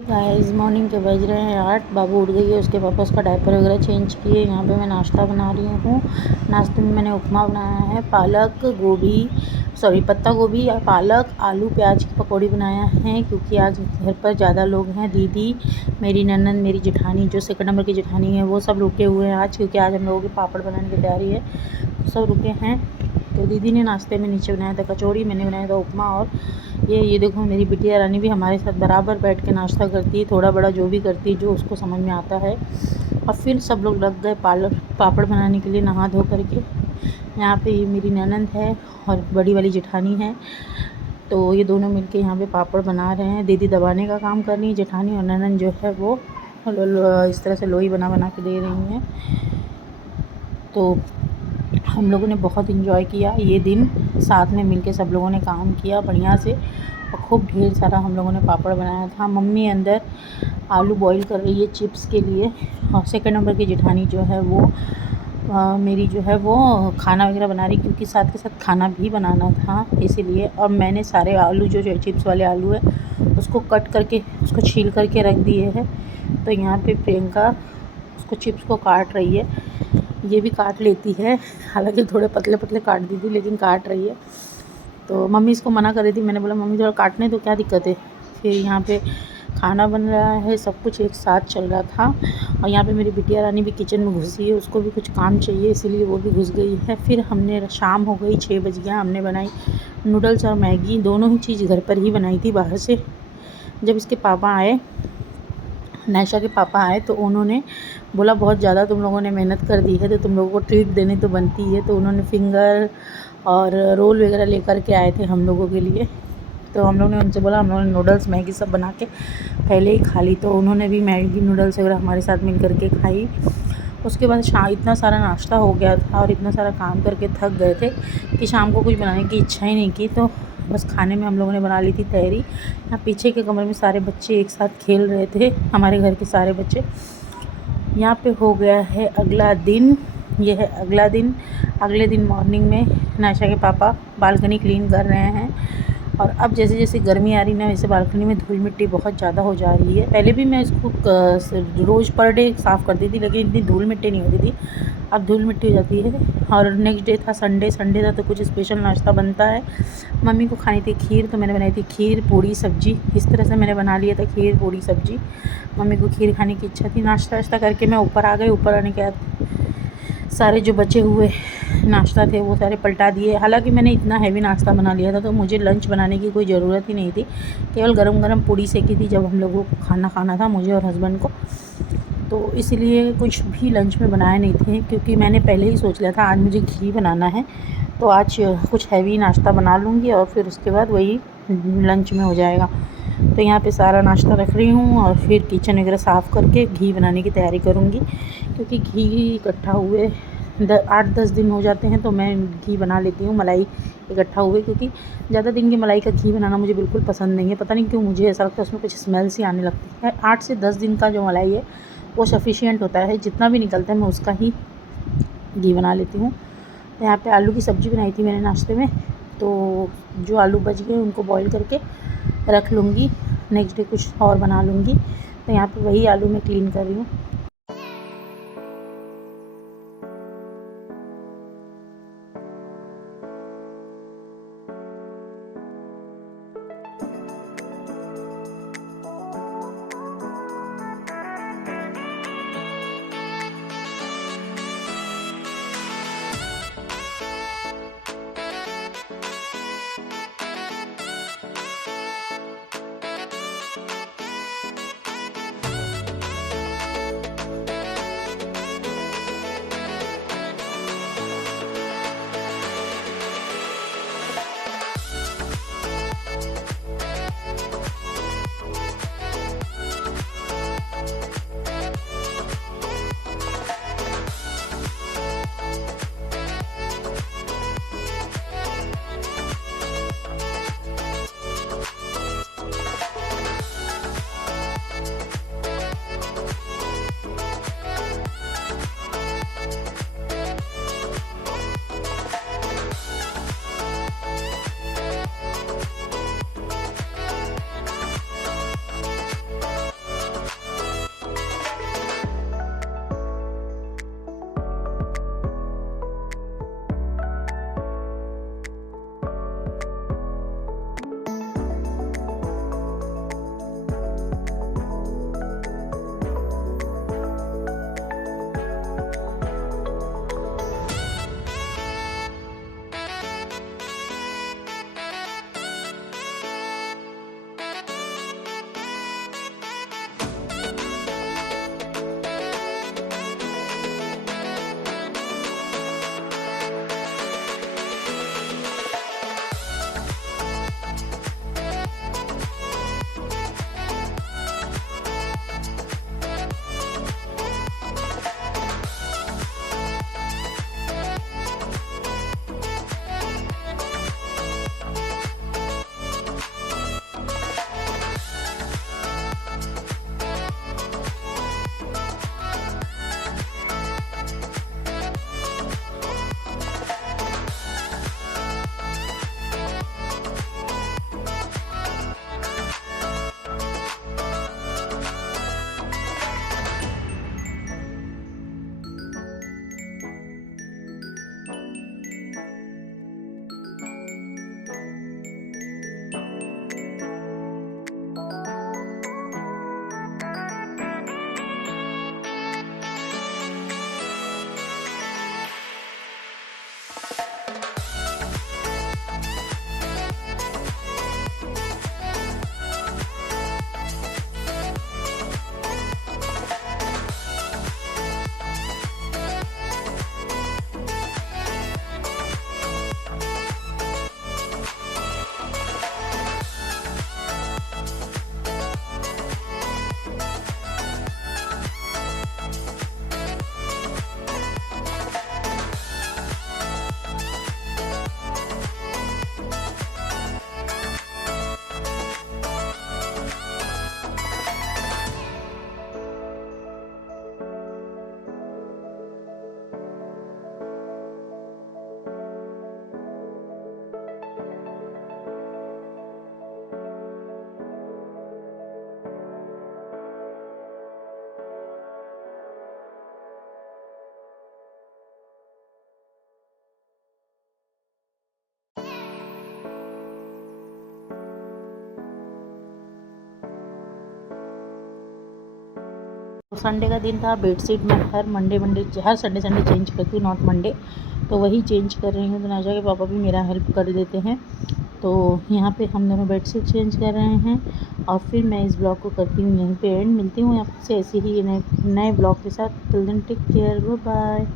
Guys morning के बज रहे हैं 8। बाबू उठ गई है, उसके पापा उसका डायपर वगैरह चेंज किए। यहाँ पे मैं नाश्ता बना रही हूँ। नाश्ते में मैंने उपमा बनाया है, पालक गोभी पत्ता गोभी और पालक आलू प्याज की पकौड़ी बनाया है, क्योंकि आज घर पर ज़्यादा लोग हैं। दीदी, मेरी ननद, मेरी जेठानी जो सेकंड नंबर की जेठानी है, वो सब रुके हुए हैं आज, क्योंकि आज हम लोगों की पापड़ बनाने की तैयारी है, तो सब रुके हैं। तो दीदी ने नाश्ते में नीचे बनाया था कचौड़ी, मैंने बनाया था उपमा। और ये देखो, मेरी बिटिया रानी भी हमारे साथ बराबर बैठ के नाश्ता करती है, थोड़ा बड़ा जो भी करती है जो उसको समझ में आता है। और फिर सब लोग लग गए पापड़ बनाने के लिए, नहा धो करके। यहाँ पे ये मेरी ननद है और बड़ी वाली जेठानी है, तो ये दोनों मिलके यहाँ पे पापड़ बना रहे हैं। दीदी दबाने का काम कर रही है, जेठानी और ननद जो है वो इस तरह से लोई बना बना के दे रही हैं। तो हम लोगों ने बहुत इन्जॉय किया ये दिन, साथ में मिलके सब लोगों ने काम किया बढ़िया से, और खूब ढेर सारा हम लोगों ने पापड़ बनाया था। मम्मी अंदर आलू बॉईल कर रही है चिप्स के लिए, और सेकंड नंबर की जेठानी जो है वो मेरी जो है वो खाना वगैरह बना रही, क्योंकि साथ के साथ खाना भी बनाना था इसीलिए। और मैंने सारे आलू जो चिप्स वाले आलू है उसको कट करके, उसको छील करके रख दिए हैं। तो यहाँ पे प्रियंका उसको चिप्स को काट रही है, ये भी काट लेती है, हालांकि थोड़े पतले पतले काट दी थी लेकिन काट रही है। तो मम्मी इसको मना कर रही थी, मैंने बोला मम्मी थोड़ा काटने तो क्या दिक्कत है। फिर यहाँ पे खाना बन रहा है, सब कुछ एक साथ चल रहा था। और यहाँ पे मेरी बिटिया रानी भी किचन में घुसी है, उसको भी कुछ काम चाहिए इसीलिए वो भी घुस गई है। फिर हमने शाम हो गई, 6 बज गया, हमने बनाई नूडल्स और मैगी, दोनों ही चीज़ घर पर ही बनाई थी बाहर से। जब इसके पापा आए, नैशा के पापा आए, तो उन्होंने बोला बहुत ज़्यादा तुम लोगों ने मेहनत कर दी है, तो तुम लोगों को ट्रीट देनी तो बनती है। तो उन्होंने फिंगर और रोल वगैरह लेकर के आए थे हम लोगों के लिए। तो हम लोगों ने उनसे बोला, हम लोगों ने नूडल्स मैगी सब बना के पहले ही खा ली, तो उन्होंने भी मैगी नूडल्स वगैरह हमारे साथ मिल करके खाई। उसके बाद इतना सारा नाश्ता हो गया था और इतना सारा काम करके थक गए थे कि शाम को कुछ बनाने की इच्छा ही नहीं की, तो बस खाने में हम लोगों ने बना ली थी तहरी। यहाँ पीछे के कमरे में सारे बच्चे एक साथ खेल रहे थे, हमारे घर के सारे बच्चे। यहाँ पे हो गया है अगला दिन, ये है अगला दिन। अगले दिन मॉर्निंग में नाशा के पापा बालकनी क्लीन कर रहे हैं, और अब जैसे जैसे गर्मी आ रही ना, वैसे बालकनी में धूल मिट्टी बहुत ज़्यादा हो जा रही है। पहले भी मैं इसको रोज़ पर डे साफ़ करती थी, लेकिन इतनी धूल मिट्टी नहीं होती थी, अब धूल मिट्टी हो जाती है। और नेक्स्ट डे था संडे था, तो कुछ स्पेशल नाश्ता बनता है। मम्मी को खानी थी खीर, तो मैंने बनाई थी खीर पूड़ी सब्जी। इस तरह से मैंने बना लिया था खीर पूड़ी सब्जी, मम्मी को खीर खाने की इच्छा थी। नाश्ता वाश्ता करके मैं ऊपर आ गई। ऊपर आने के बाद सारे जो बचे हुए नाश्ता थे वो सारे पलटा दिए। हालांकि मैंने इतना हैवी नाश्ता बना लिया था, तो मुझे लंच बनाने की कोई ज़रूरत ही नहीं थी, केवल गरम गरम पूड़ी सेकी थी जब हम लोगों को खाना खाना था, मुझे और हस्बैंड को। तो इसलिए कुछ भी लंच में बनाए नहीं थे, क्योंकि मैंने पहले ही सोच लिया था आज मुझे घी बनाना है, तो आज कुछ हैवी नाश्ता बना लूँगी और फिर उसके बाद वही लंच में हो जाएगा। तो यहाँ पे सारा नाश्ता रख रही हूँ और फिर किचन वगैरह साफ़ करके घी बनाने की तैयारी करूँगी, क्योंकि घी इकट्ठा हुए 8-10 दिन हो जाते हैं, तो मैं घी बना लेती हूँ मलाई इकट्ठा हुए, क्योंकि ज़्यादा दिन की मलाई का घी बनाना मुझे बिल्कुल पसंद नहीं है। पता नहीं क्यों, मुझे ऐसा लगता है उसमें कुछ स्मेल सी आने लगती है। 8 से 10 दिन का जो मलाई है वो सफिशिएंट होता है, जितना भी निकलता है मैं उसका ही घी बना लेती हूँ। तो यहाँ पे आलू की सब्ज़ी बनाई थी मैंने नाश्ते में, तो जो आलू बच गए उनको बॉईल करके रख लूँगी, नेक्स्ट डे कुछ और बना लूँगी। तो यहाँ पे वही आलू मैं क्लीन कर रही हूँ। संडे का दिन था। बेडशीट मैं हर संडे चेंज करती हूँ, नॉट मंडे। तो वही चेंज कर रही हूँ। तो नाजा के पापा भी मेरा हेल्प कर देते हैं। तो यहाँ पे हम दोनों बेडशीट चेंज कर रहे हैं और फिर मैं इस ब्लॉग को करती हूँ यहीं पे एंड। मिलती हूँ आपसे ऐसे ही नए ब्लॉग के साथ। Till then take care, bye bye.